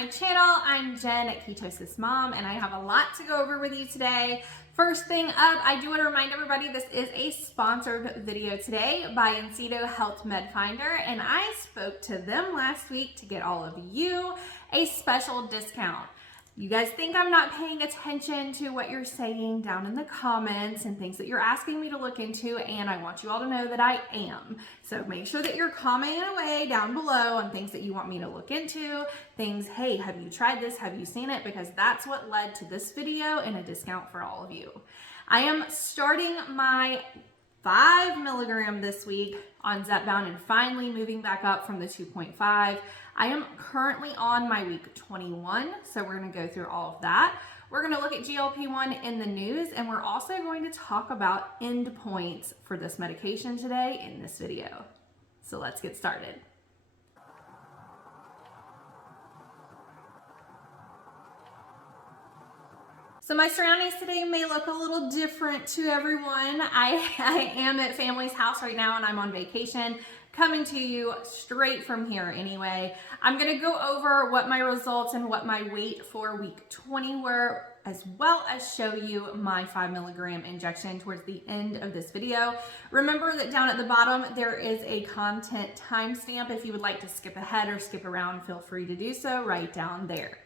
my channel. I'm Jen at KetosisMom, and I have a lot to go over with you today. First thing up, I do want to remind everybody this is a sponsored video today by Encedo Health Medfinder, and I spoke to them last week to get all of you a special discount. You guys think I'm not paying attention to what you're saying down in the comments and things that you're asking me to look into, and I want you all to know that I am. So make sure that you're commenting away down below on things that you want me to look into, things, hey, have you tried this? Have you seen it? Because that's what led to this video and a discount for all of you. I am starting my 5 milligram this week on Zepbound and finally moving back up from the 2.5. I am currently on my week 21, so we're going to go through all of that. We're going to look at GLP-1 in the news, and we're also going to talk about endpoints for this medication today in this video. So let's get started. So my surroundings today may look a little different to everyone. I am at family's house right now and I'm on vacation, coming to you straight from here anyway. I'm gonna go over what my results and what my weight for week 20 were, as well as show you my 5 milligram injection towards the end of this video. Remember that down at the bottom, there is a content timestamp. If you would like to skip ahead or skip around, feel free to do so right down there.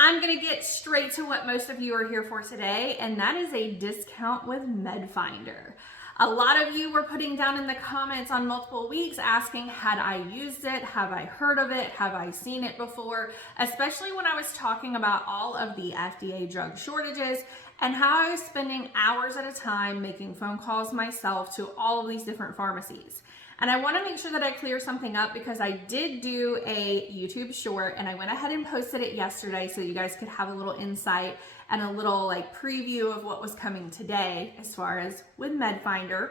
I'm gonna get straight to what most of you are here for today, and that is a discount with Medfinder. A lot of you were putting down in the comments on multiple weeks asking, had I used it? Have I heard of it? Have I seen it before? Especially when I was talking about all of the FDA drug shortages and how I was spending hours at a time making phone calls myself to all of these different pharmacies. And I want to make sure that I clear something up because I did do a YouTube short and I went ahead and posted it yesterday so you guys could have a little insight and a little preview of what was coming today as far as with Medfinder.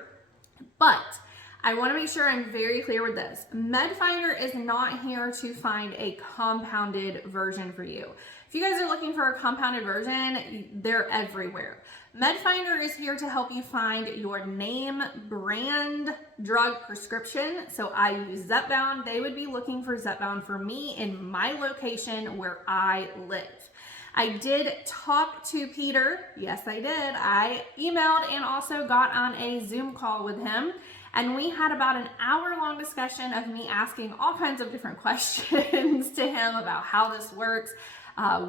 But I want to make sure I'm very clear with this. Medfinder is not here to find a compounded version for you. If you guys are looking for a compounded version, they're everywhere. Medfinder is here to help you find your name brand drug prescription. So I use Zepbound. They would be looking for Zepbound for me in my location where I live. I did talk to Peter. Yes, I did. I emailed and also got on a Zoom call with him. And we had about an hour-long discussion of me asking all kinds of different questions to him about how this works.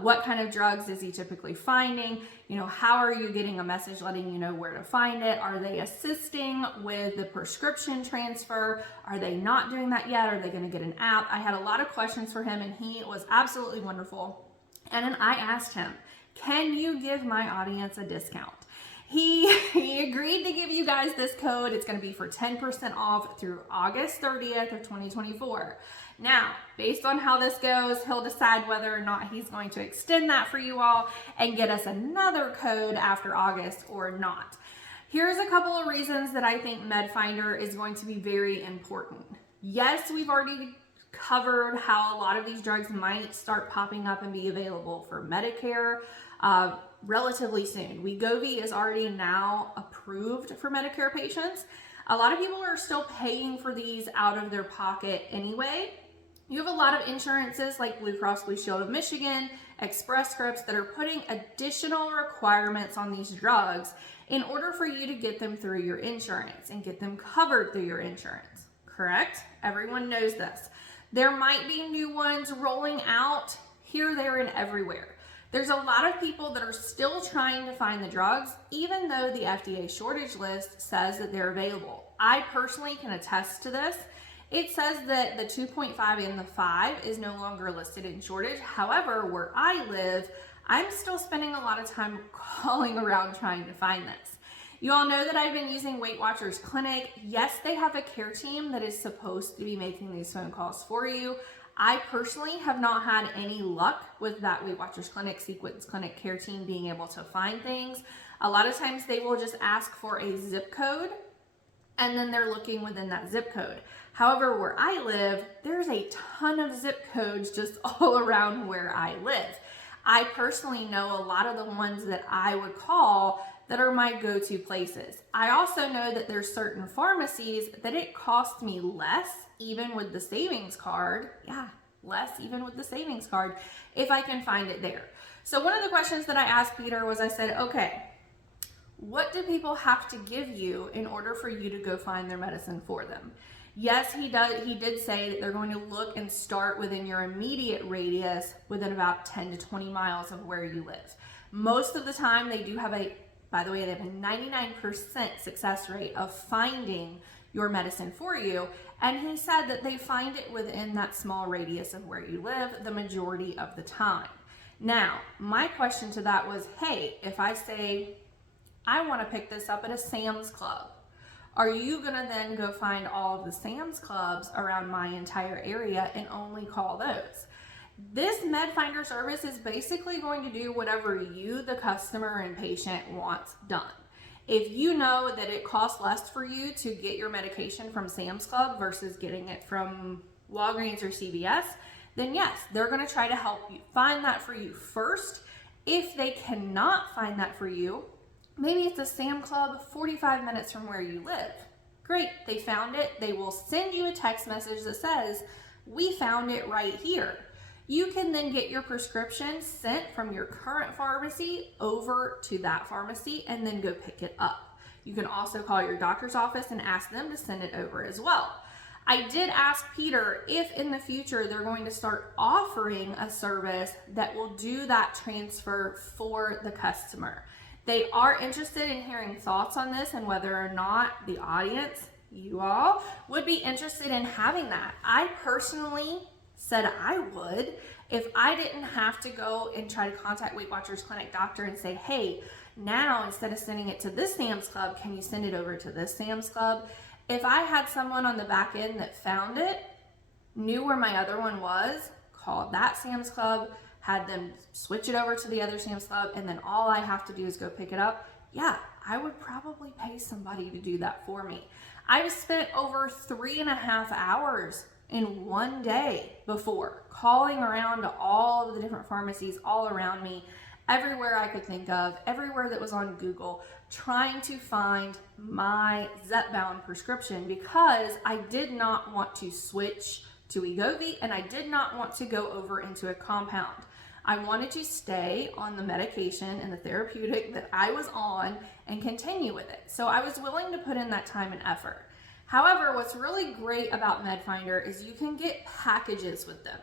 What kind of drugs is he typically finding? How are you getting a message letting you know where to find it? Are they assisting with the prescription transfer? Are they not doing that yet? Are they going to get an app? I had a lot of questions for him and he was absolutely wonderful. And then I asked him, can you give my audience a discount? He agreed to give you guys this code. It's going to be for 10% off through August 30th of 2024. Now, based on how this goes, he'll decide whether or not he's going to extend that for you all and get us another code after August or not. Here's a couple of reasons that I think Medfinder is going to be very important. Yes, we've already covered how a lot of these drugs might start popping up and be available for Medicare relatively soon. Wegovy is already now approved for Medicare patients. A lot of people are still paying for these out of their pocket anyway. You have a lot of insurances like Blue Cross Blue Shield of Michigan, Express Scripts that are putting additional requirements on these drugs in order for you to get them through your insurance and get them covered through your insurance, correct? Everyone knows this. There might be new ones rolling out here, there, and everywhere. There's a lot of people that are still trying to find the drugs, even though the FDA shortage list says that they're available. I personally can attest to this. It says that the 2.5 and the 5 is no longer listed in shortage. However, where I live, I'm still spending a lot of time calling around trying to find this. You all know that I've been using Weight Watchers Clinic. Yes, they have a care team that is supposed to be making these phone calls for you. I personally have not had any luck with that Weight Watchers Clinic, Sequence Clinic care team being able to find things. A lot of times they will just ask for a zip code and then they're looking within that zip code. However, where I live, there's a ton of zip codes just all around where I live. I personally know a lot of the ones that I would call that are my go-to places. I also know that there's certain pharmacies that it costs me less, even with the savings card. Yeah, less even with the savings card if I can find it there. So one of the questions that I asked Peter was, I said, okay, what do people have to give you in order for you to go find their medicine for them? Yes, he did say that they're going to look and start within your immediate radius within about 10 to 20 miles of where you live. Most of the time they do have by the way, they have a 99% success rate of finding your medicine for you. And he said that they find it within that small radius of where you live the majority of the time. Now, my question to that was, hey, if I say, I want to pick this up at a Sam's Club, are you going to then go find all of the Sam's Clubs around my entire area and only call those? This Medfinder service is basically going to do whatever you, the customer and patient, wants done. If you know that it costs less for you to get your medication from Sam's Club versus getting it from Walgreens or CVS, then yes, they're going to try to help you find that for you first. If they cannot find that for you, maybe it's a Sam Club 45 minutes from where you live. Great, they found it. They will send you a text message that says, we found it right here. You can then get your prescription sent from your current pharmacy over to that pharmacy and then go pick it up. You can also call your doctor's office and ask them to send it over as well. I did ask Peter if in the future they're going to start offering a service that will do that transfer for the customer. They are interested in hearing thoughts on this and whether or not the audience, you all, would be interested in having that. I personally said I would if I didn't have to go and try to contact Weight Watchers Clinic doctor and say, hey, now instead of sending it to this Sam's Club, can you send it over to this Sam's Club? If I had someone on the back end that found it, knew where my other one was, called that Sam's Club, had them switch it over to the other Sam's Club, and then all I have to do is go pick it up, yeah, I would probably pay somebody to do that for me. I've spent over 3.5 hours in one day before calling around to all of the different pharmacies all around me, everywhere I could think of, everywhere that was on Google, trying to find my Zepbound prescription because I did not want to switch to wegovy and I did not want to go over into a compound. I wanted to stay on the medication and the therapeutic that I was on and continue with it. So I was willing to put in that time and effort. However, what's really great about Medfinder is you can get packages with them.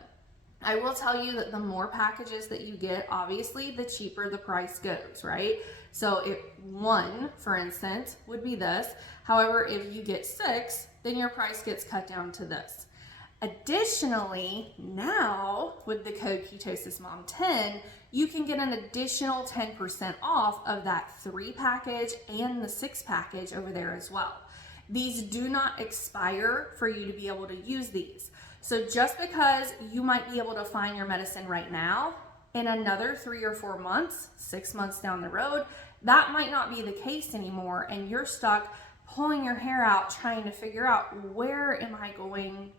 I will tell you that the more packages that you get, obviously, the cheaper the price goes, right? So if one, for instance, would be this. However, if you get 6, then your price gets cut down to this. Additionally, now with the code KetosisMom10, you can get an additional 10% off of that 3 package and the 6 package over there as well. These do not expire for you to be able to use these. So just because you might be able to find your medicine right now, in another 3 or 4 months, 6 months down the road, that might not be the case anymore, and you're stuck pulling your hair out trying to figure out, where am I going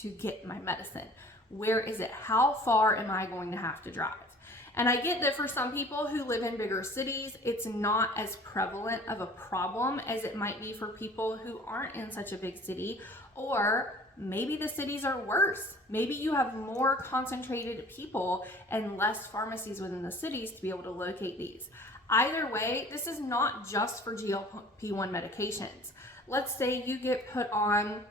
to get my medicine? Where is it? How far am I going to have to drive? And I get that for some people who live in bigger cities, it's not as prevalent of a problem as it might be for people who aren't in such a big city, or maybe the cities are worse. Maybe you have more concentrated people and less pharmacies within the cities to be able to locate these. Either way, this is not just for GLP-1 medications. Let's say you get put on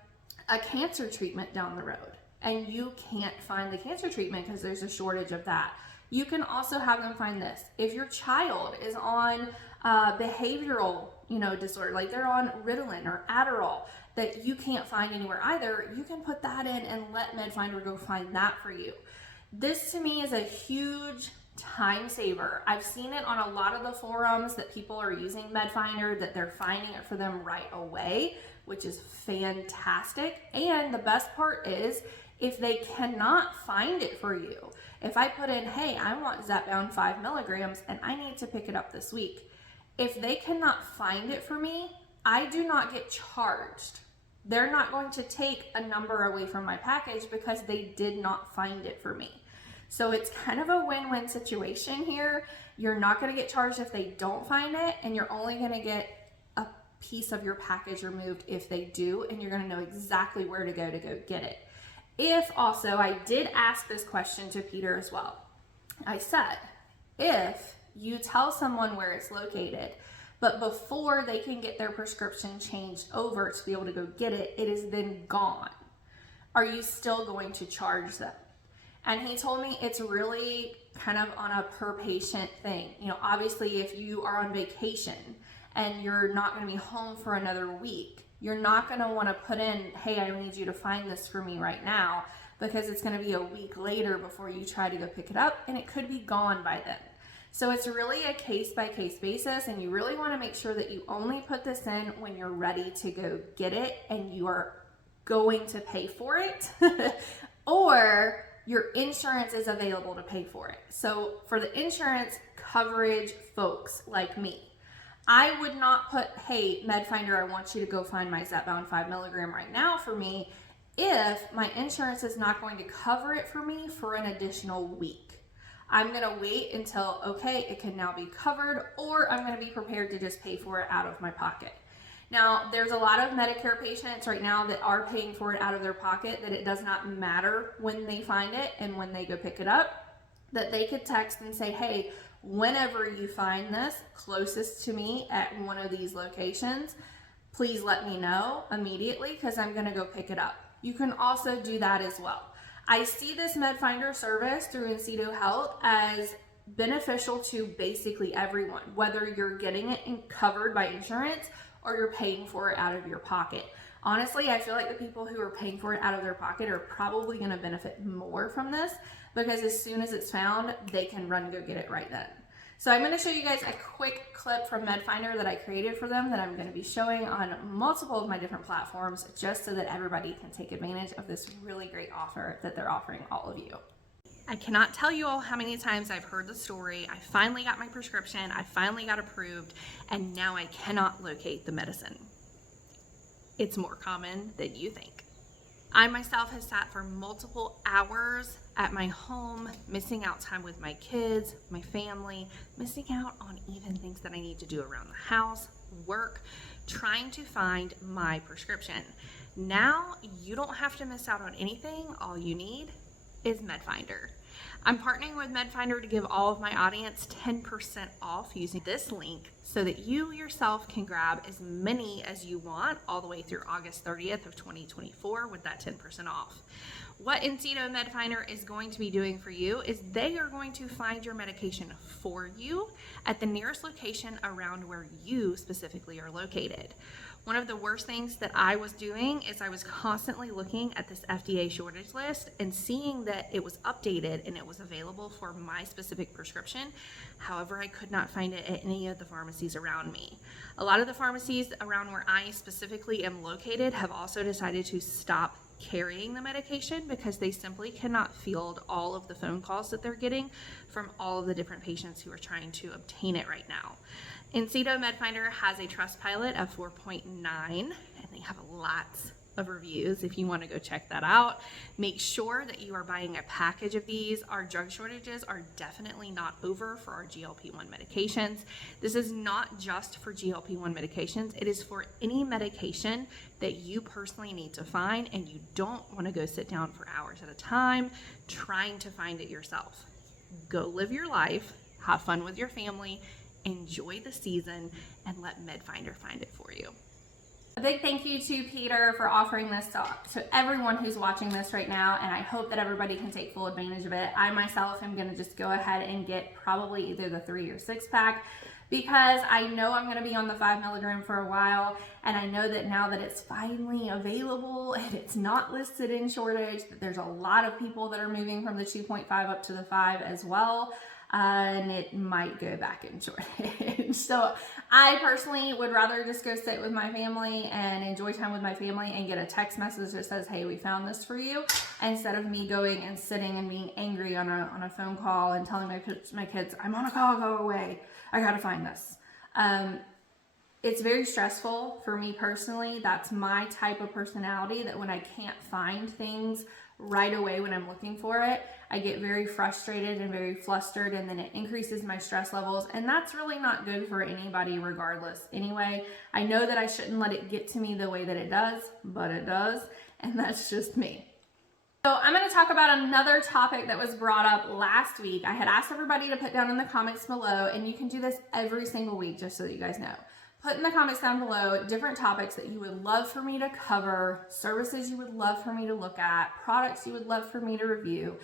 a cancer treatment down the road and you can't find the cancer treatment because there's a shortage of that. You can also have them find this. If your child is on behavioral disorder, like they're on Ritalin or Adderall that you can't find anywhere either, you can put that in and let Medfinder go find that for you. This to me is a huge time saver. I've seen it on a lot of the forums that people are using Medfinder, that they're finding it for them right away, which is fantastic. And the best part is, if they cannot find it for you, if I put in, hey, I want Zepbound 5 milligrams and I need to pick it up this week, if they cannot find it for me, I do not get charged. They're not going to take a number away from my package because they did not find it for me. So it's kind of a win-win situation here. You're not going to get charged if they don't find it, and you're only going to get a piece of your package removed if they do, and you're going to know exactly where to go get it. If also, I did ask this question to Peter as well. I said, if you tell someone where it's located, but before they can get their prescription changed over to be able to go get it, it is then gone, are you still going to charge them? And he told me it's really kind of on a per patient thing. You know, obviously if you are on vacation and you're not going to be home for another week, you're not going to want to put in, hey, I need you to find this for me right now, because it's going to be a week later before you try to go pick it up, and it could be gone by then. So it's really a case-by-case basis, and you really want to make sure that you only put this in when you're ready to go get it and you are going to pay for it, or your insurance is available to pay for it. So for the insurance coverage folks like me, I would not put, hey, Medfinder, I want you to go find my Zepbound 5 milligram right now for me, if my insurance is not going to cover it for me for an additional week. I'm going to wait until, okay, it can now be covered, or I'm going to be prepared to just pay for it out of my pocket. Now, there's a lot of Medicare patients right now that are paying for it out of their pocket, that it does not matter when they find it and when they go pick it up, that they could text and say, hey, whenever you find this closest to me at one of these locations, please let me know immediately, because I'm going to go pick it up. You can also do that as well. I see this Medfinder service through Incedo Health as beneficial to basically everyone, whether you're getting it covered by insurance or you're paying for it out of your pocket. Honestly, I feel like the people who are paying for it out of their pocket are probably going to benefit more from this, because as soon as it's found, they can run and go get it right then. So I'm going to show you guys a quick clip from Medfinder that I created for them that I'm going to be showing on multiple of my different platforms, just so that everybody can take advantage of this really great offer that they're offering all of you. I cannot tell you all how many times I've heard the story. I finally got my prescription, I finally got approved, and now I cannot locate the medicine. It's more common than you think. I myself have sat for multiple hours at my home, missing out time with my kids, my family, missing out on even things that I need to do around the house, work, trying to find my prescription. Now you don't have to miss out on anything. All you need is Medfinder. I'm partnering with Medfinder to give all of my audience 10% off using this link, so that you yourself can grab as many as you want all the way through August 30th of 2024 with that 10% off. What Incedo Medfinder is going to be doing for you is they are going to find your medication for you at the nearest location around where you specifically are located. One of the worst things that I was doing is I was constantly looking at this FDA shortage list and seeing that it was updated and it was available for my specific prescription. However, I could not find it at any of the pharmacies around me. A lot of the pharmacies around where I specifically am located have also decided to stop carrying the medication, because they simply cannot field all of the phone calls that they're getting from all of the different patients who are trying to obtain it right now. Incedo Medfinder has a Trustpilot of 4.9, and they have lots of reviews if you want to go check that out. Make sure that you are buying a package of these. Our drug shortages are definitely not over for our GLP-1 medications. This is not just for GLP-1 medications. It is for any medication that you personally need to find and you don't want to go sit down for hours at a time trying to find it yourself. Go live your life, have fun with your family, enjoy the season, and let Medfinder find it for you. A big thank you to Peter for offering this to everyone who's watching this right now, and I hope that everybody can take full advantage of it. I myself am going to just go ahead and get probably either the 3 or 6 pack, because I know I'm going to be on the 5 milligram for a while, and I know that now that it's finally available and it's not listed in shortage, that there's a lot of people that are moving from the 2.5 up to the 5 as well. And it might go back in shortage. So I personally would rather just go sit with my family and enjoy time with my family and get a text message that says, hey, we found this for you, instead of me going and sitting and being angry on a phone call and telling my kids, I'm on a call, go away, I gotta find this. It's very stressful for me personally. That's my type of personality, that when I can't find things right away when I'm looking for it, I get very frustrated and very flustered, and then it increases my stress levels, and that's really not good for anybody regardless. Anyway, I know that I shouldn't let it get to me the way that it does, but it does, and that's just me. So I'm going to talk about another topic that was brought up last week. I had asked everybody to put down in the comments below, and you can do this every single week just so that you guys know. Put in the comments down below different topics that you would love for me to cover, services you would love for me to look at, products you would love for me to review,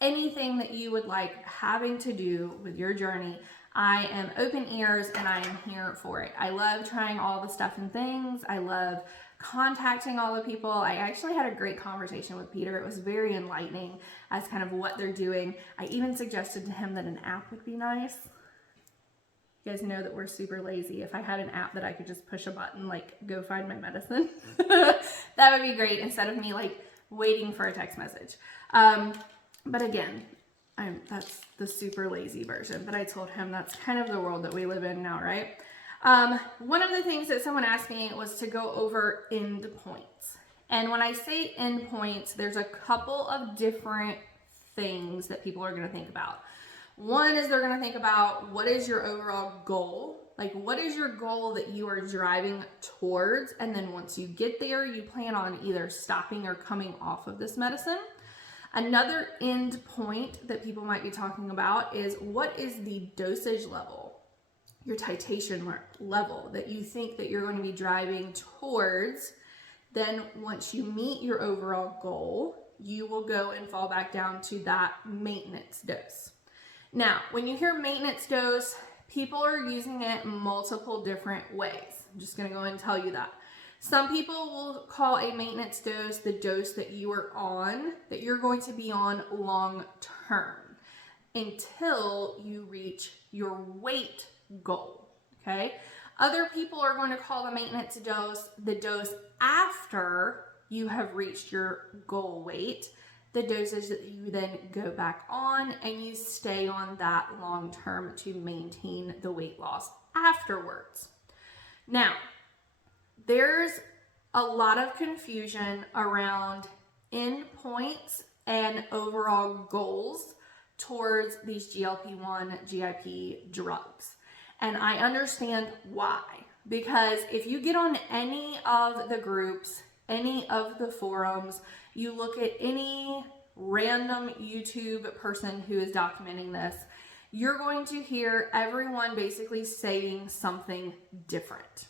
anything that you would like having to do with your journey. I am open ears and I am here for it. I love trying all the stuff and things. I love contacting all the people. I actually had a great conversation with Peter. It was very enlightening as kind of what they're doing. I even suggested to him that an app would be nice. You guys know that we're super lazy. If I had an app that I could just push a button, like go find my medicine, that would be great instead of me like waiting for a text message. But again, that's the super lazy version. But I told him that's kind of the world that we live in now, right? One of the things that someone asked me was to go over endpoints. And when I say endpoints, there's a couple of different things that people are going to think about. One is they're going to think about what is your overall goal? Like, what is your goal that you are driving towards? And then once you get there, you plan on either stopping or coming off of this medicine. Another end point that people might be talking about is what is the dosage level, your titration level that you think that you're going to be driving towards. Then once you meet your overall goal, you will go and fall back down to that maintenance dose. Now, when you hear maintenance dose, people are using it multiple different ways. I'm just going to go and tell you that. Some people will call a maintenance dose the dose that you are on, that you're going to be on long term until you reach your weight goal, okay? Other people are going to call the maintenance dose the dose after you have reached your goal weight, the dosage that you then go back on and you stay on that long term to maintain the weight loss afterwards. Now, there's a lot of confusion around endpoints and overall goals towards these GLP-1, GIP drugs. And I understand why. Because if you get on any of the groups, any of the forums, you look at any random YouTube person who is documenting this, you're going to hear everyone basically saying something different.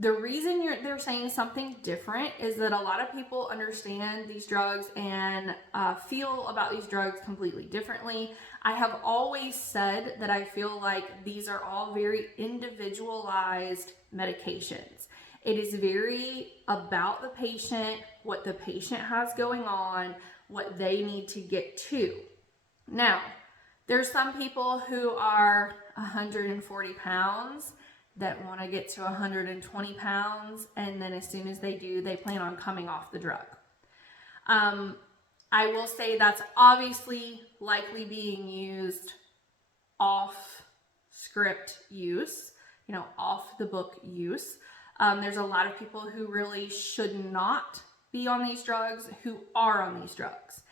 The reason they're saying something different is that a lot of people understand these drugs and feel about these drugs completely differently. I have always said that I feel like these are all very individualized medications. It is very about the patient, what the patient has going on, what they need to get to. Now, there's some people who are 140 pounds that want to get to 120 pounds, and then as soon as they do, they plan on coming off the drug. I will say that's obviously likely being used off script use, off the book use. There's a lot of people who really should not be on these drugs who are on these drugs.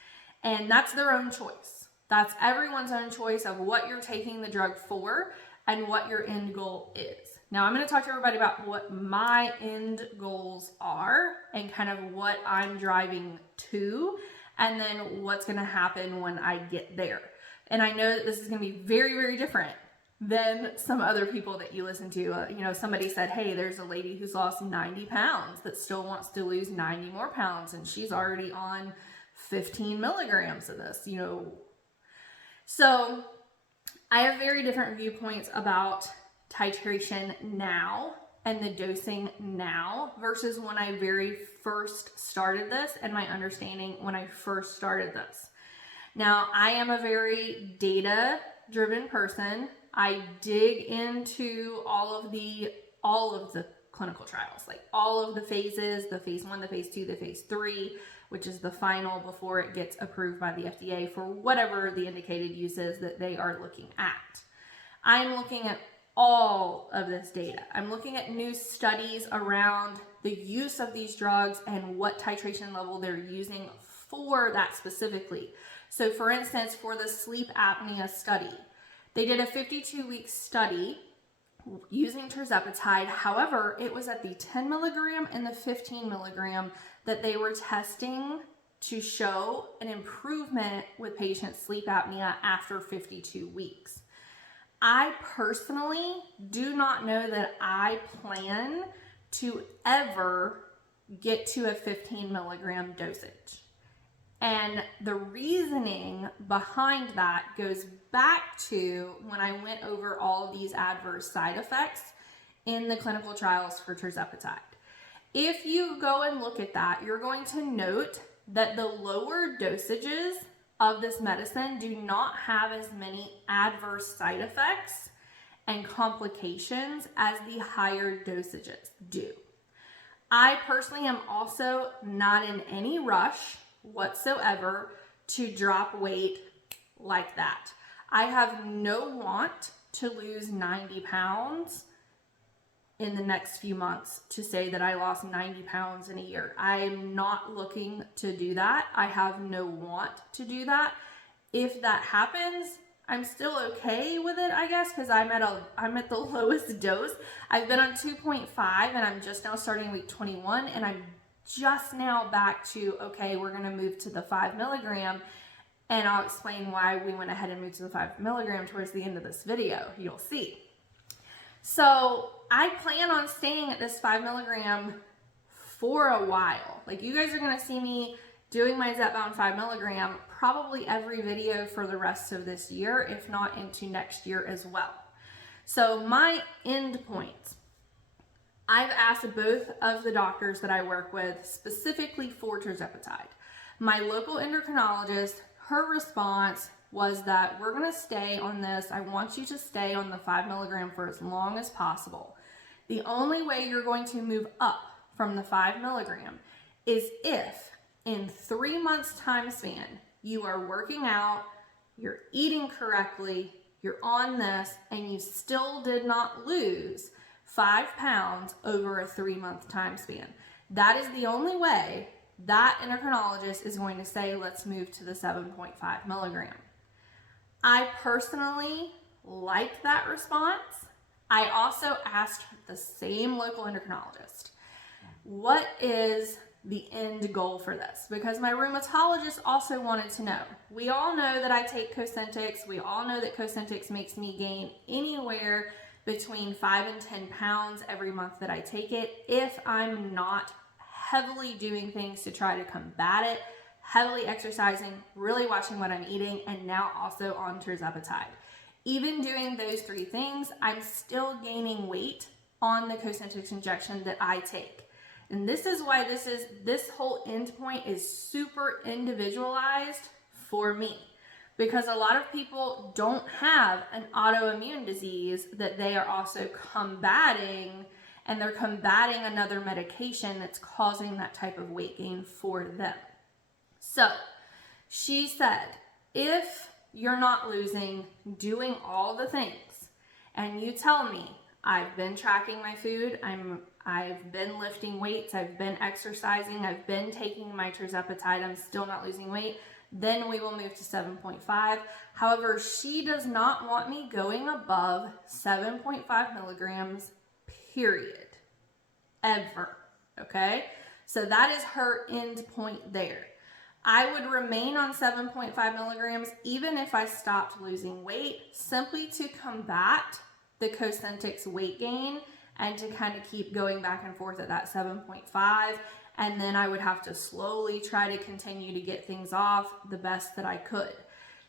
And that's their own choice. That's everyone's own choice of what you're taking the drug for and what your end goal is. Now, I'm going to talk to everybody about what my end goals are and kind of what I'm driving to, and then what's going to happen when I get there. And I know that this is going to be very, very different than some other people that you listen to. Somebody said, hey, there's a lady who's lost 90 pounds that still wants to lose 90 more pounds, and she's already on 15 milligrams of this, So I have very different viewpoints about titration now and the dosing now versus when I very first started this and my understanding when I first started this. Now, I am a very data-driven person. I dig into all of the clinical trials, like all of the phases, the phase 1, the phase 2, the phase 3, which is the final before it gets approved by the FDA for whatever the indicated use is that they are looking at. I'm looking at all of this data. I'm looking at new studies around the use of these drugs and what titration level they're using for that specifically. So for instance, for the sleep apnea study, they did a 52-week study using Tirzepatide. However, it was at the 10 milligram and the 15 milligram that they were testing to show an improvement with patients' sleep apnea after 52 weeks. I personally do not know that I plan to ever get to a 15 milligram dosage. And the reasoning behind that goes back to when I went over all of these adverse side effects in the clinical trials for tirzepatide. If you go and look at that, you're going to note that the lower dosages of this medicine do not have as many adverse side effects and complications as the higher dosages do. I personally am also not in any rush whatsoever to drop weight like that. I have no want to lose 90 pounds in the next few months to say that I lost 90 pounds in a year. I'm not looking to do that. I have no want to do that. If that happens, I'm still okay with it, I guess, because I'm at the lowest dose. I've been on 2.5 and I'm just now starting week 21, and I'm just now back to, okay, we're gonna move to the 5 milligram, and I'll explain why we went ahead and moved to the 5 milligram towards the end of this video, you'll see. So I plan on staying at this 5 milligram for a while. Like, you guys are gonna see me doing my Zepbound 5 milligram probably every video for the rest of this year, if not into next year as well. So my end points, I've asked both of the doctors that I work with specifically for tirzepatide. My local endocrinologist, her response was that we're gonna stay on this. I want you to stay on the 5 milligram for as long as possible. The only way you're going to move up from the 5 milligram is if in 3 months time span, you are working out, you're eating correctly, you're on this, and you still did not lose 5 pounds over a 3-month time span. That is the only way that endocrinologist is going to say, let's move to the 7.5 milligram. I personally liked that response. I also asked the same local endocrinologist, what is the end goal for this? Because my rheumatologist also wanted to know. We all know that I take Cosentyx. We all know that Cosentyx makes me gain anywhere between 5 and 10 pounds every month that I take it, if I'm not heavily doing things to try to combat it, heavily exercising, really watching what I'm eating, and now also on tirzepatide. Even doing those 3 things, I'm still gaining weight on the Cosentyx injection that I take. And this is why this whole endpoint is super individualized for me, because a lot of people don't have an autoimmune disease that they are also combating, and they're combating another medication that's causing that type of weight gain for them. So she said, if you're not losing, doing all the things, and you tell me, I've been tracking my food, I've been lifting weights, I've been exercising, I've been taking my tirzepatide, I'm still not losing weight, then we will move to 7.5. However, she does not want me going above 7.5 milligrams, period. Ever. Okay? So that is her end point there. I would remain on 7.5 milligrams even if I stopped losing weight, simply to combat the Cosentyx weight gain and to kind of keep going back and forth at that 7.5. And then I would have to slowly try to continue to get things off the best that I could.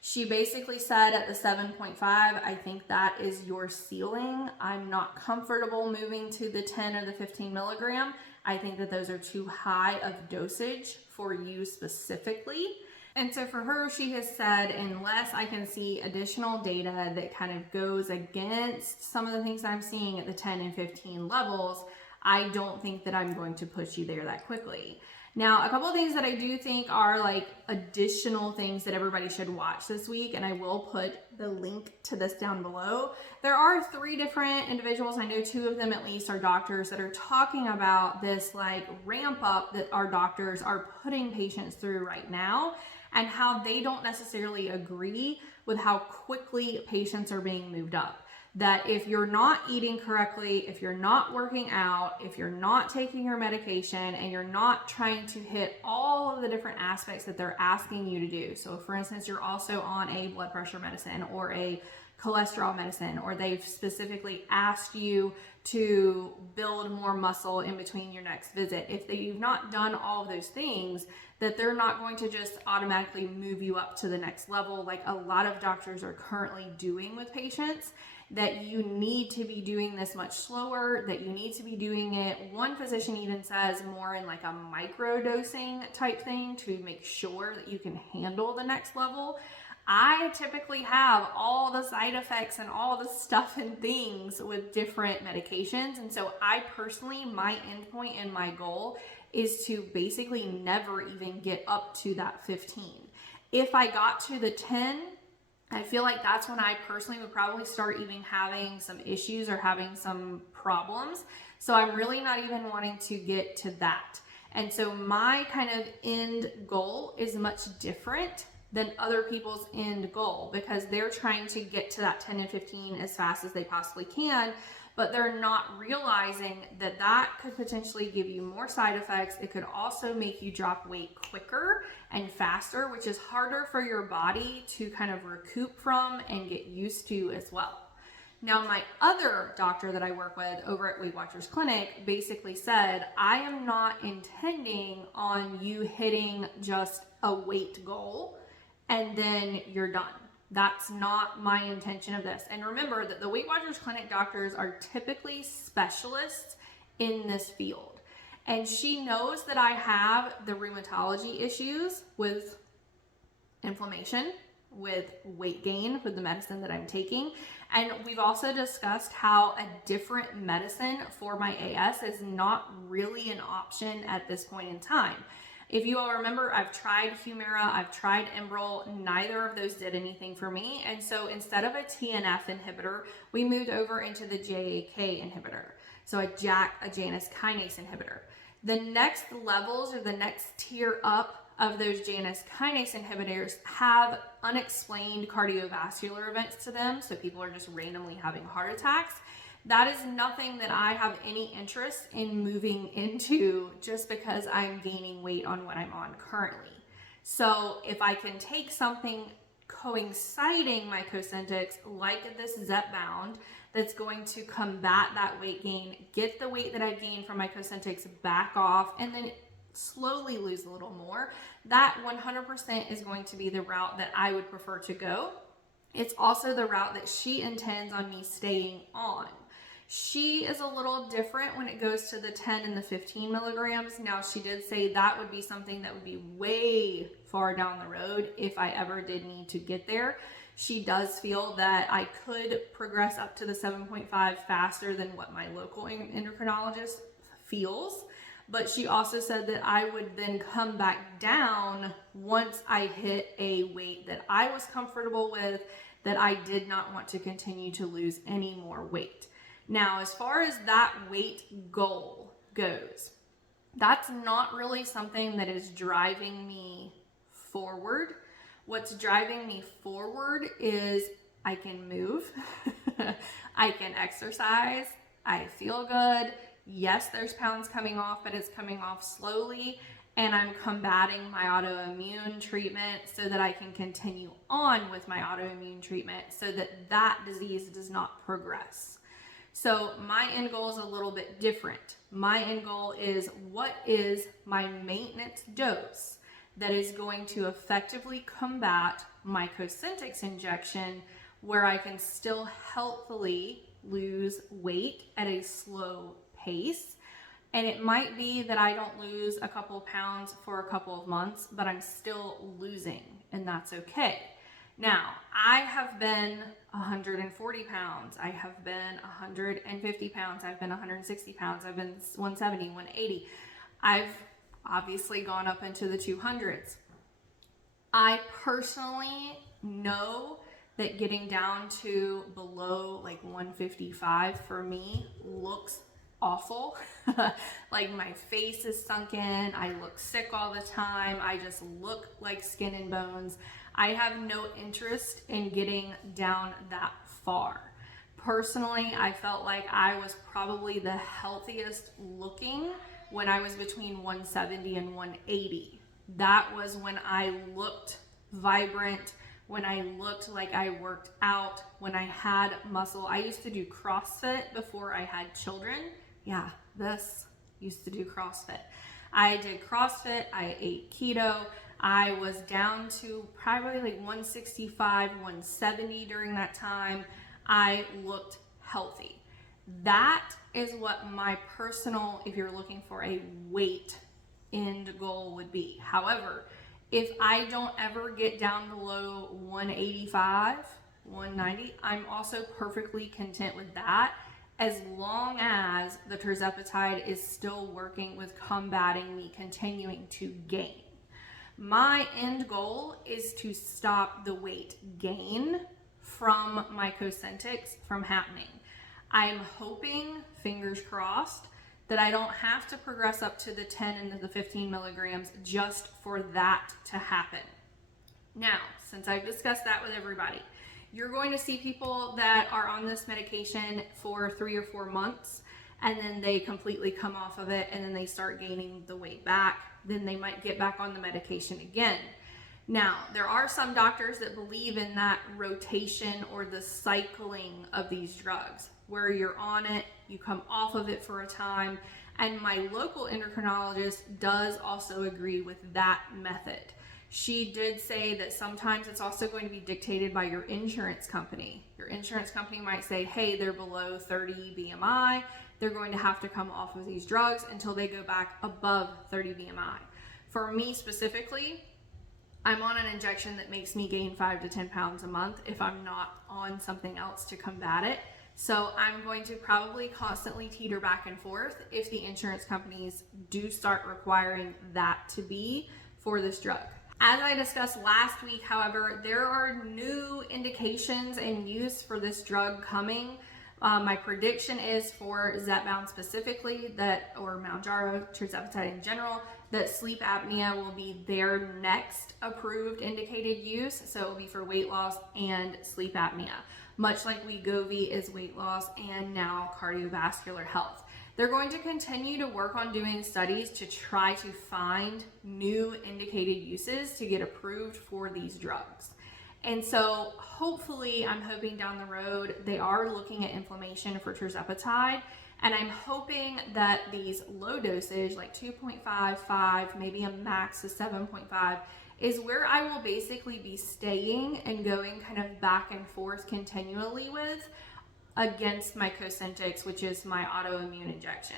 She basically said at the 7.5, I think that is your ceiling. I'm not comfortable moving to the 10 or the 15 milligram. I think that those are too high of dosage for you specifically. And so for her, she has said, unless I can see additional data that kind of goes against some of the things I'm seeing at the 10 and 15 levels, I don't think that I'm going to push you there that quickly. Now, a couple of things that I do think are like additional things that everybody should watch this week, and I will put the link to this down below. There are 3 different individuals, I know 2 of them at least are doctors, that are talking about this like ramp up that our doctors are putting patients through right now, and how they don't necessarily agree with how quickly patients are being moved up. that if you're not eating correctly, if you're not working out, if you're not taking your medication, and you're not trying to hit all of the different aspects that they're asking you to do. So for instance, you're also on a blood pressure medicine or a cholesterol medicine, or they've specifically asked you to build more muscle in between your next visit. If you've not done all of those things, that they're not going to just automatically move you up to the next level like a lot of doctors are currently doing with patients, that you need to be doing this much slower, that you need to be doing it, one physician even says, more in like a micro dosing type thing to make sure that you can handle the next level. I typically have all the side effects and all the stuff and things with different medications. And so I personally, my endpoint and my goal is to basically never even get up to that 15. If I got to the 10, I feel like that's when I personally would probably start even having some issues or having some problems. So I'm really not even wanting to get to that. And so my kind of end goal is much different than other people's end goal, because they're trying to get to that 10 and 15 as fast as they possibly can, but they're not realizing that that could potentially give you more side effects. It could also make you drop weight quicker and faster, which is harder for your body to kind of recoup from and get used to as well. Now, my other doctor that I work with over at Weight Watchers Clinic basically said, I am not intending on you hitting just a weight goal and then you're done. That's not my intention of this. And remember that the Weight Watchers Clinic doctors are typically specialists in this field. And she knows that I have the rheumatology issues with inflammation, with weight gain, with the medicine that I'm taking. And we've also discussed how a different medicine for my AS is not really an option at this point in time. If you all remember, I've tried Humira, I've tried Enbrel, neither of those did anything for me. And so instead of a TNF inhibitor, we moved over into the JAK inhibitor. So a Janus kinase inhibitor. The next levels, or the next tier up of those Janus kinase inhibitors, have unexplained cardiovascular events to them. So people are just randomly having heart attacks. That is nothing that I have any interest in moving into just because I'm gaining weight on what I'm on currently. So if I can take something coinciding my Cosentyx, like this Zepbound, that's going to combat that weight gain, get the weight that I've gained from my Cosentyx back off, and then slowly lose a little more, that 100% is going to be the route that I would prefer to go. It's also the route that she intends on me staying on. She is a little different when it goes to the 10 and the 15 milligrams. Now, she did say that would be something that would be way far down the road if I ever did need to get there. She does feel that I could progress up to the 7.5 faster than what my local endocrinologist feels. But she also said that I would then come back down once I hit a weight that I was comfortable with, that I did not want to continue to lose any more weight. Now, as far as that weight goal goes, that's not really something that is driving me forward. What's driving me forward is I can move, I can exercise, I feel good. Yes, there's pounds coming off, but it's coming off slowly, and I'm combating my autoimmune treatment so that I can continue on with my autoimmune treatment so that that disease does not progress. So my end goal is a little bit different. My end goal is, what is my maintenance dose that is going to effectively combat my Cosentyx injection, where I can still healthily lose weight at a slow pace. And it might be that I don't lose a couple of pounds for a couple of months, but I'm still losing, and that's okay. Now, I have been 140 pounds, I have been 150 pounds, I've been 160 pounds, I've been 170, 180. I've obviously gone up into the 200s. I personally know that getting down to below like 155 for me looks awful. Like my face is sunken, I look sick all the time, I just look like skin and bones. I have no interest in getting down that far. Personally, I felt like I was probably the healthiest looking when I was between 170 and 180. That was when I looked vibrant, when I looked like I worked out, when I had muscle. I used to do CrossFit before I had children. Yeah, this used to do CrossFit. I did CrossFit, I ate keto. I was down to probably like 165, 170 during that time. I looked healthy. That is what my personal, if you're looking for a weight end goal, would be. However, if I don't ever get down below 185, 190, I'm also perfectly content with that, as long as the tirzepatide is still working with combating me continuing to gain. My end goal is to stop the weight gain from my Cosentyx from happening. I'm hoping, fingers crossed, that I don't have to progress up to the 10 and the 15 milligrams just for that to happen. Now, since I've discussed that with everybody, you're going to see people that are on this medication for 3 or 4 months, and then they completely come off of it, and then they start gaining the weight back. Then they might get back on the medication again. Now, there are some doctors that believe in that rotation or the cycling of these drugs, where you're on it, you come off of it for a time, and my local endocrinologist does also agree with that method. She did say that sometimes it's also going to be dictated by your insurance company. Your insurance company might say, hey, they're below 30 BMI. They're going to have to come off of these drugs until they go back above 30 BMI. For me specifically, I'm on an injection that makes me gain 5 to 10 pounds a month if I'm not on something else to combat it. So I'm going to probably constantly teeter back and forth if the insurance companies do start requiring that to be for this drug. As I discussed last week, however, there are new indications and use for this drug coming. My prediction is for Zepbound specifically, or Mounjaro, Tirzepatide in general, that sleep apnea will be their next approved indicated use. So it will be for weight loss and sleep apnea, much like Wegovy is weight loss and now cardiovascular health. They're going to continue to work on doing studies to try to find new indicated uses to get approved for these drugs. And so hopefully, I'm hoping down the road, they are looking at inflammation for tirzepatide. And I'm hoping that these low dosage, like 2.5, 5, maybe a max of 7.5, is where I will basically be staying and going kind of back and forth continually with against my Cosentyx, which is my autoimmune injection.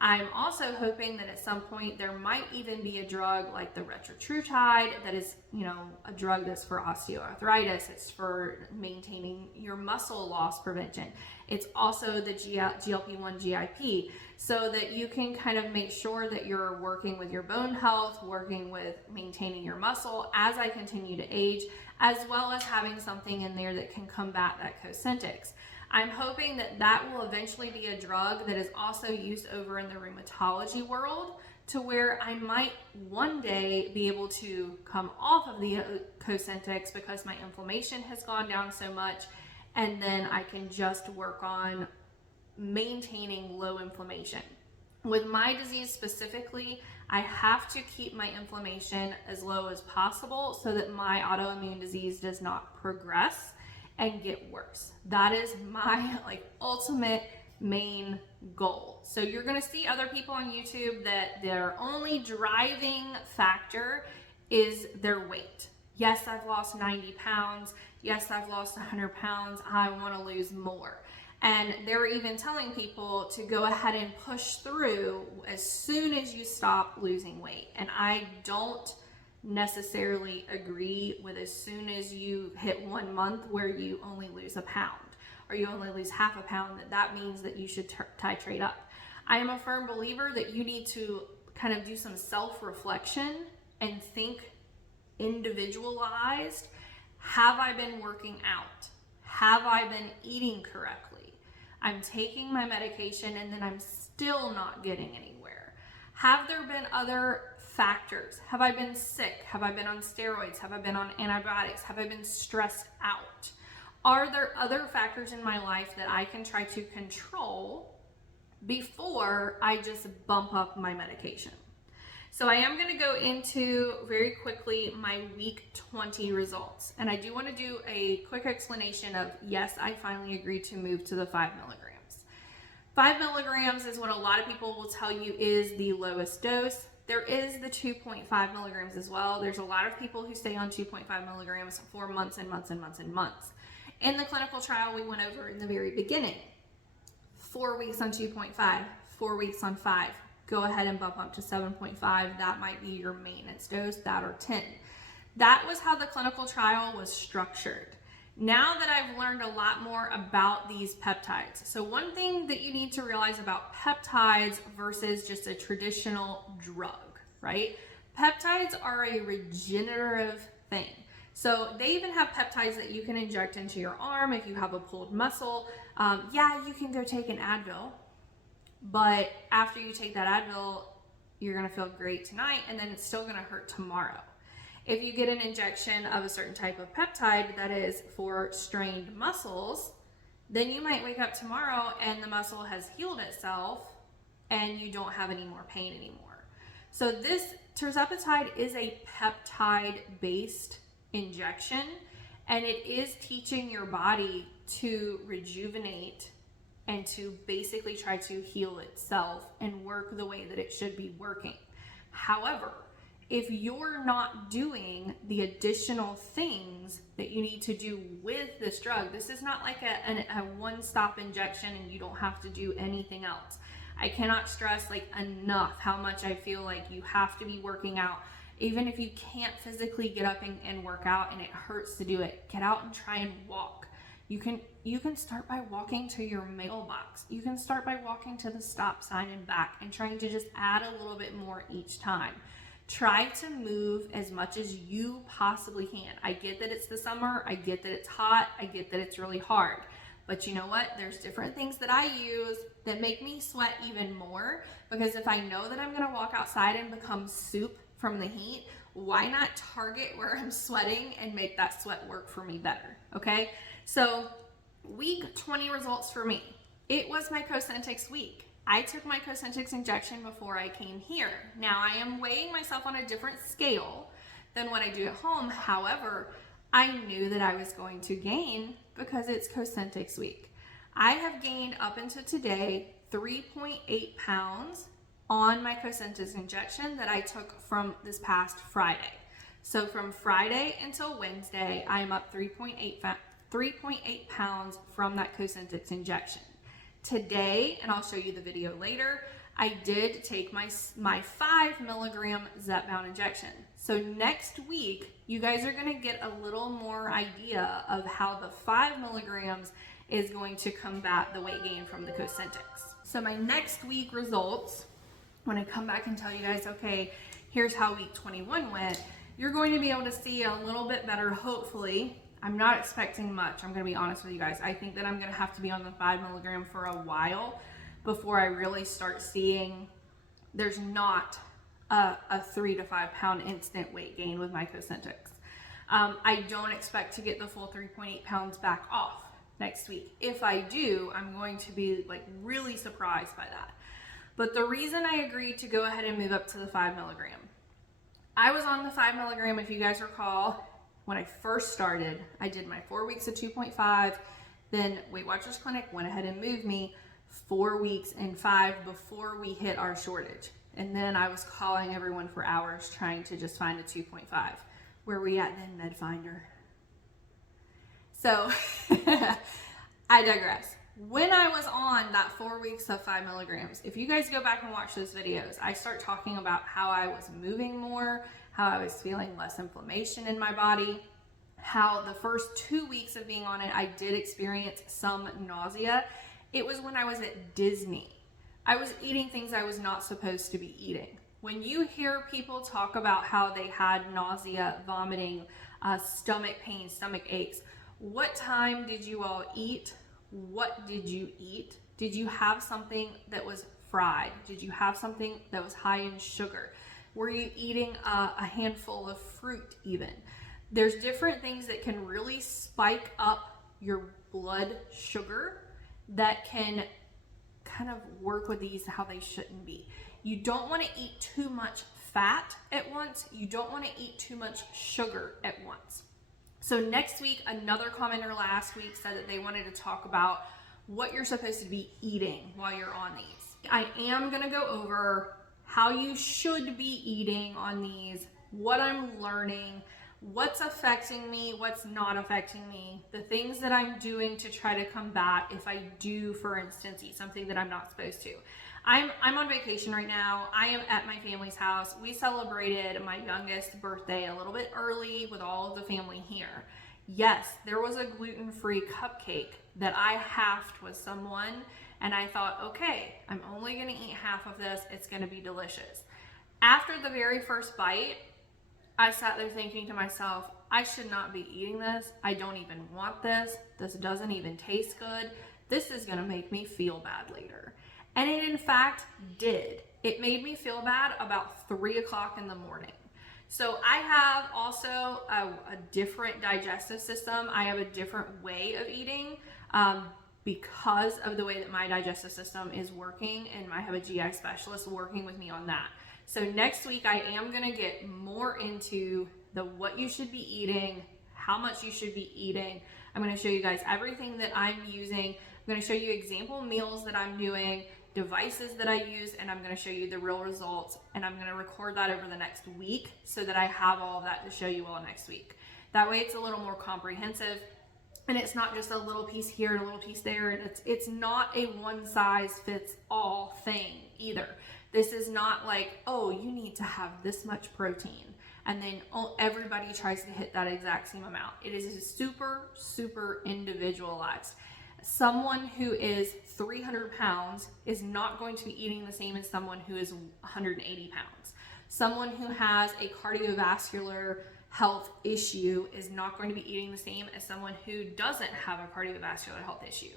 I'm also hoping that at some point there might even be a drug like the retatrutide that is, a drug that's for osteoarthritis. It's for maintaining your muscle loss prevention. It's also the GLP-1 GIP, so that you can kind of make sure that you're working with your bone health, working with maintaining your muscle as I continue to age, as well as having something in there that can combat that Cosentyx. I'm hoping that that will eventually be a drug that is also used over in the rheumatology world, to where I might one day be able to come off of the Cosentyx because my inflammation has gone down so much, and then I can just work on maintaining low inflammation. With my disease specifically, I have to keep my inflammation as low as possible so that my autoimmune disease does not progress and get worse. That is my ultimate main goal. So you're gonna see other people on YouTube that their only driving factor is their weight. Yes, I've lost 90 pounds. Yes, I've lost 100 pounds. I wanna lose more. And they're even telling people to go ahead and push through as soon as you stop losing weight. And I don't necessarily agree with as soon as you hit 1 month where you only lose a pound or you only lose half a pound, that means that you should titrate up. I am a firm believer that you need to kind of do some self-reflection and think individualized. Have I been working out? Have I been eating correctly? I'm taking my medication and then I'm still not getting anywhere. Have there been other factors? Have I been sick? Have I been on steroids? Have I been on antibiotics? Have I been stressed out? Are there other factors in my life that I can try to control before I just bump up my medication? So I am going to go into very quickly my week 20 results. And I do want to do a quick explanation of, yes, I finally agreed to move to the 5 milligrams. 5 milligrams is what a lot of people will tell you is the lowest dose. There is the 2.5 milligrams as well. There's a lot of people who stay on 2.5 milligrams for months and months and months and months. In the clinical trial we went over in the very beginning, 4 weeks on 2.5, 4 weeks on 5. Go ahead and bump up to 7.5. That might be your maintenance dose, that or 10. That was how the clinical trial was structured. Now that I've learned a lot more about these peptides. So one thing that you need to realize about peptides versus just a traditional drug, right? Peptides are a regenerative thing. So they even have peptides that you can inject into your arm if you have a pulled muscle. Yeah, you can go take an Advil, but after you take that Advil, you're gonna feel great tonight, and then it's still gonna hurt tomorrow. If you get an injection of a certain type of peptide that is for strained muscles, then you might wake up tomorrow and the muscle has healed itself and you don't have any more pain anymore. So this Tirzepatide is a peptide-based injection, and it is teaching your body to rejuvenate and to basically try to heal itself and work the way that it should be working. However, if you're not doing the additional things that you need to do with this drug, this is not like a one-stop injection and you don't have to do anything else. I cannot stress enough how much I feel like you have to be working out. Even if you can't physically get up and work out and it hurts to do it, get out and try and walk. You can start by walking to your mailbox. You can start by walking to the stop sign and back and trying to just add a little bit more each time. Try to move as much as you possibly can. I get that it's the summer. I get that it's hot. I get that it's really hard. But you know what? There's different things that I use that make me sweat even more, because if I know that I'm gonna walk outside and become soup from the heat, why not target where I'm sweating and make that sweat work for me better, okay? So week 20 results for me. It was my Cosentyx week. I took my Cosentyx injection before I came here. Now I am weighing myself on a different scale than what I do at home. However, I knew that I was going to gain because it's Cosentyx week. I have gained up until today 3.8 pounds on my Cosentyx injection that I took from this past Friday. So from Friday until Wednesday, I am up 3.8 pounds from that Cosentyx injection. Today, and I'll show you the video later, I did take my 5 milligram Zepbound injection. So next week, you guys are gonna get a little more idea of how the 5 milligrams is going to combat the weight gain from the Cosentyx. So my next week results, when I come back and tell you guys, okay, here's how week 21 went, you're going to be able to see a little bit better, hopefully. I'm not expecting much, I'm gonna be honest with you guys. I think that I'm gonna have to be on the 5 milligram for a while before I really start seeing there's not a 3 to 5 pound instant weight gain with my Cosentyx. I don't expect to get the full 3.8 pounds back off next week. If I do, I'm going to be really surprised by that. But the reason I agreed to go ahead and move up to the 5 milligram, I was on the 5 milligram, if you guys recall, when I first started. I did my 4 weeks of 2.5, then Weight Watchers Clinic went ahead and moved me 4 weeks and 5 before we hit our shortage. And then I was calling everyone for hours trying to just find a 2.5. Where we at then, Medfinder? So I digress. When I was on that 4 weeks of 5 milligrams, if you guys go back and watch those videos, I start talking about how I was moving more, how I was feeling less inflammation in my body, how the first 2 weeks of being on it, I did experience some nausea. It was when I was at Disney. I was eating things I was not supposed to be eating. When you hear people talk about how they had nausea, vomiting, stomach pain, stomach aches, what time did you all eat? What did you eat? Did you have something that was fried? Did you have something that was high in sugar? Were you eating a handful of fruit even? There's different things that can really spike up your blood sugar that can kind of work with these how they shouldn't be. You don't want to eat too much fat at once. You don't want to eat too much sugar at once. So next week, another commenter last week said that they wanted to talk about what you're supposed to be eating while you're on these. I am going to go over how you should be eating on these, what I'm learning, what's affecting me, what's not affecting me, the things that I'm doing to try to combat if I do, for instance, eat something that I'm not supposed to. I'm on vacation right now. I am at my family's house. We celebrated my youngest birthday a little bit early with all of the family here. Yes, there was a gluten-free cupcake that I halved with someone, and I thought, okay, I'm only gonna eat half of this. It's gonna be delicious. After the very first bite, I sat there thinking to myself, I should not be eating this. I don't even want this. This doesn't even taste good. This is gonna make me feel bad later. And it in fact did. It made me feel bad about 3 o'clock in the morning. So I have also a different digestive system. I have a different way of eating because of the way that my digestive system is working, and I have a GI specialist working with me on that. So next week I am gonna get more into the what you should be eating, how much you should be eating. I'm gonna show you guys everything that I'm using. I'm gonna show you example meals that I'm doing, devices that I use, and I'm gonna show you the real results, and I'm gonna record that over the next week so that I have all of that to show you all next week. That way it's a little more comprehensive, and it's not just a little piece here and a little piece there, and it's not a one size fits all thing either. This is not like, oh, you need to have this much protein, and then everybody tries to hit that exact same amount. It is super, super individualized. Someone who is 300 pounds is not going to be eating the same as someone who is 180 pounds. Someone who has a cardiovascular health issue is not going to be eating the same as someone who doesn't have a cardiovascular health issue.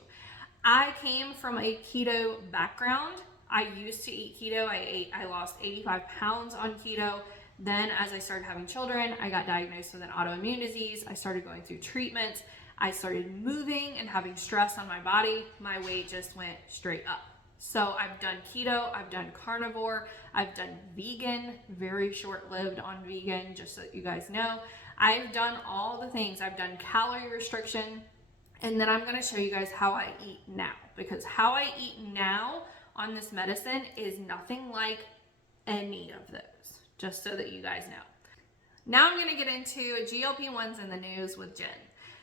I came from a keto background. I used to eat keto. I lost 85 pounds on keto. Then as I started having children, I got diagnosed with an autoimmune disease. I started going through treatments. I started moving and having stress on my body. My weight just went straight up. So I've done keto, I've done carnivore, I've done vegan, very short-lived on vegan, just so that you guys know. I've done all the things. I've done calorie restriction, and then I'm gonna show you guys how I eat now, because how I eat now on this medicine is nothing like any of those, just so that you guys know. Now I'm gonna get into GLP-1s in the news with Jen.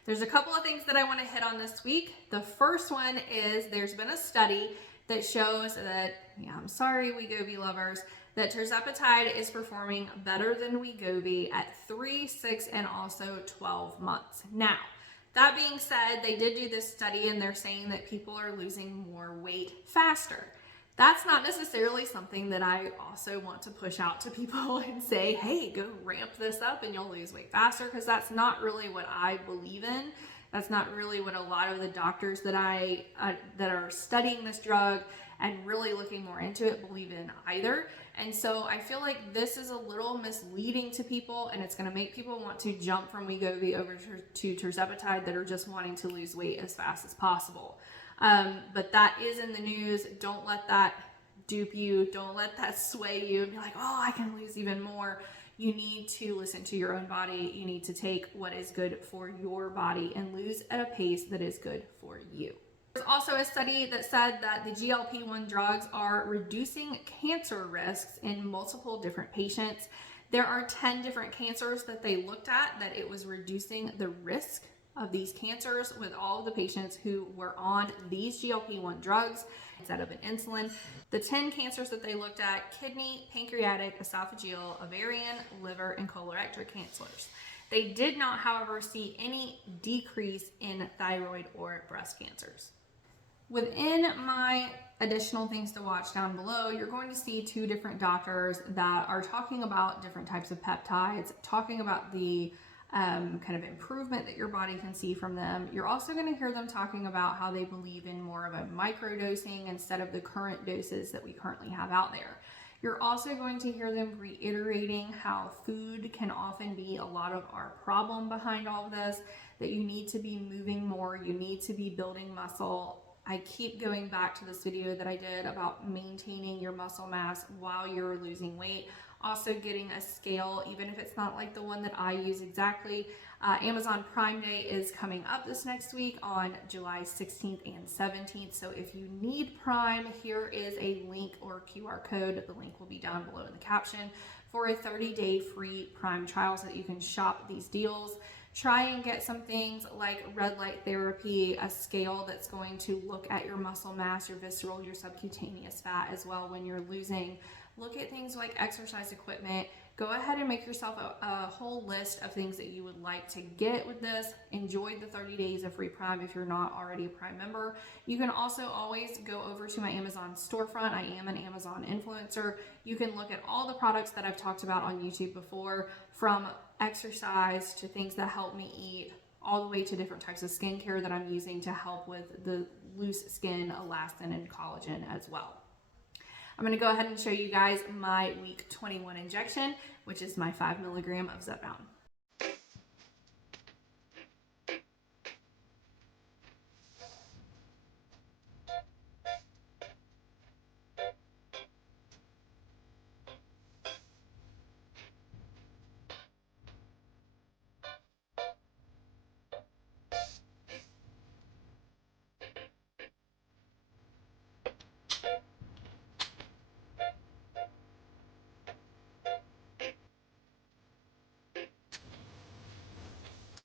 There's a couple of things that I want to hit on this week. The first one is there's been a study that shows that, yeah, I'm sorry, wegovy lovers, that tirzepatide is performing better than wegovy at 3, 6, and also 12 months. Now, that being said, they did do this study and they're saying that people are losing more weight faster. That's not necessarily something that I also want to push out to people and say, hey, go ramp this up and you'll lose weight faster, because that's not really what I believe in. That's not really what a lot of the doctors that that are studying this drug and really looking more into it believe in either. And so I feel like this is a little misleading to people, and it's going to make people want to jump from wegovy over to tirzepatide that are just wanting to lose weight as fast as possible. But that is in the news. Don't let that dupe you. Don't let that sway you and be like, oh, I can lose even more. You need to listen to your own body. You need to take what is good for your body and lose at a pace that is good for you. There's also a study that said that the GLP-1 drugs are reducing cancer risks in multiple different patients. There are 10 different cancers that they looked at that it was reducing the risk of these cancers with all of the patients who were on these GLP-1 drugs instead of an insulin. The 10 cancers that they looked at: kidney, pancreatic, esophageal, ovarian, liver, and colorectal cancers. They did not, however, see any decrease in thyroid or breast cancers. Within my additional things to watch down below, you're going to see 2 different doctors that are talking about different types of peptides, talking about the kind of improvement that your body can see from them. You're also going to hear them talking about how they believe in more of a microdosing instead of the current doses that we currently have out there. You're also going to hear them reiterating how food can often be a lot of our problem behind all of this. that you need to be moving more, you need to be building muscle. I keep going back to this video that I did about maintaining your muscle mass while you're losing weight. Also getting a scale, even if it's not like the one that I use exactly. Amazon Prime Day is coming up this next week on July 16th and 17th. So if you need Prime, here is a link or QR code. The link will be down below in the caption for a 30-day free Prime trial so that you can shop these deals. Try and get some things like red light therapy, a scale that's going to look at your muscle mass, your visceral, your subcutaneous fat as well when you're losing. Look at things like exercise equipment. Go ahead and make yourself a whole list of things that you would like to get with this. Enjoy the 30 days of free Prime if you're not already a Prime member. You can also always go over to my Amazon storefront. I am an Amazon influencer. You can look at all the products that I've talked about on YouTube before, from exercise to things that help me eat, all the way to different types of skincare that I'm using to help with the loose skin, elastin, and collagen as well. I'm going to go ahead and show you guys my week 21 injection, which is my 5 milligram of Zepbound.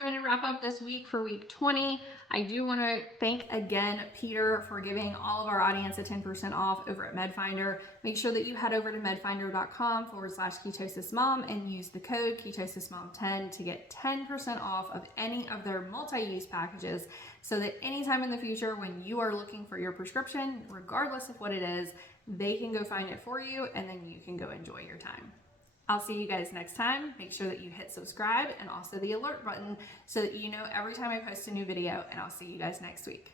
I'm going to wrap up this week for week 20. I do want to thank again Peter for giving all of our audience a 10% off over at Medfinder. Make sure that you head over to medfinder.com/KetosisMom and use the code KetosisMom10 to get 10% off of any of their multi-use packages, so that anytime in the future when you are looking for your prescription, regardless of what it is, they can go find it for you and then you can go enjoy your time. I'll see you guys next time. Make sure that you hit subscribe and also the alert button so that you know every time I post a new video, and I'll see you guys next week.